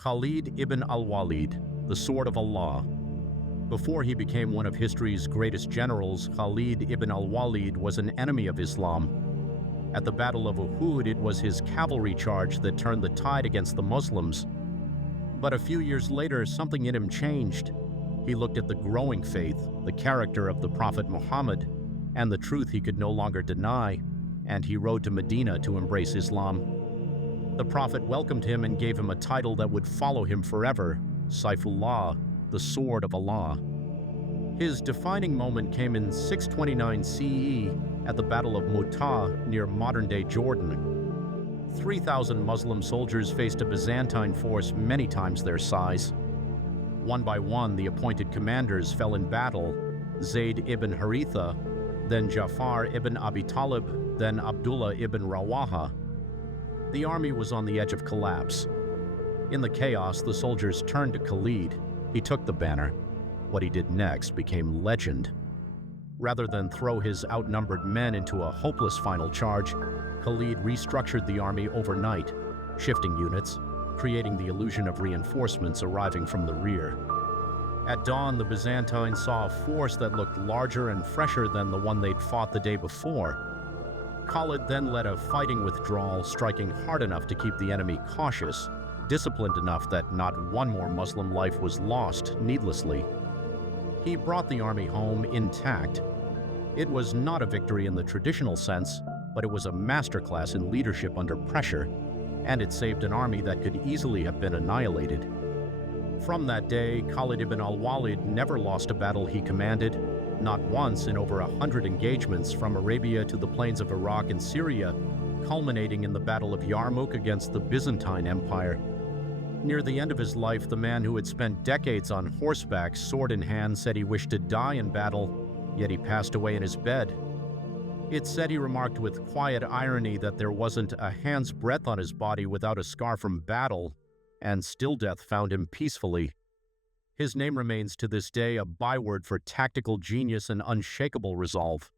Khalid ibn al-Walid, the Sword of Allah. Before he became one of history's greatest generals, Khalid ibn al-Walid was an enemy of Islam. At the Battle of Uhud, it was his cavalry charge that turned the tide against the Muslims. But a few years later, something in him changed. He looked at the growing faith, the character of the Prophet Muhammad, and the truth he could no longer deny, and he rode to Medina to embrace Islam. The Prophet welcomed him and gave him a title that would follow him forever, Saifullah, the Sword of Allah. His defining moment came in 629 CE at the Battle of Mu'tah near modern-day Jordan. 3,000 Muslim soldiers faced a Byzantine force many times their size. One by one, the appointed commanders fell in battle: Zayd ibn Haritha, then Ja'far ibn Abi Talib, then Abdullah ibn Rawaha. The army was on the edge of collapse. In the chaos, the soldiers turned to Khalid. He took the banner. What he did next became legend. Rather than throw his outnumbered men into a hopeless final charge, Khalid restructured the army overnight, shifting units, creating the illusion of reinforcements arriving from the rear. At dawn, the Byzantines saw a force that looked larger and fresher than the one they'd fought the day before. Khalid then led a fighting withdrawal, striking hard enough to keep the enemy cautious, disciplined enough that not one more Muslim life was lost needlessly. He brought the army home intact. It was not a victory in the traditional sense, but it was a masterclass in leadership under pressure, and it saved an army that could easily have been annihilated. From that day, Khalid ibn al-Walid never lost a battle he commanded, not once in over 100 engagements from Arabia to the plains of Iraq and Syria, culminating in the Battle of Yarmouk against the Byzantine Empire. Near the end of his life, the man who had spent decades on horseback, sword in hand, said he wished to die in battle, yet he passed away in his bed. It's said he remarked with quiet irony that there wasn't a hand's breadth on his body without a scar from battle, and still death found him peacefully. His name remains to this day a byword for tactical genius and unshakable resolve.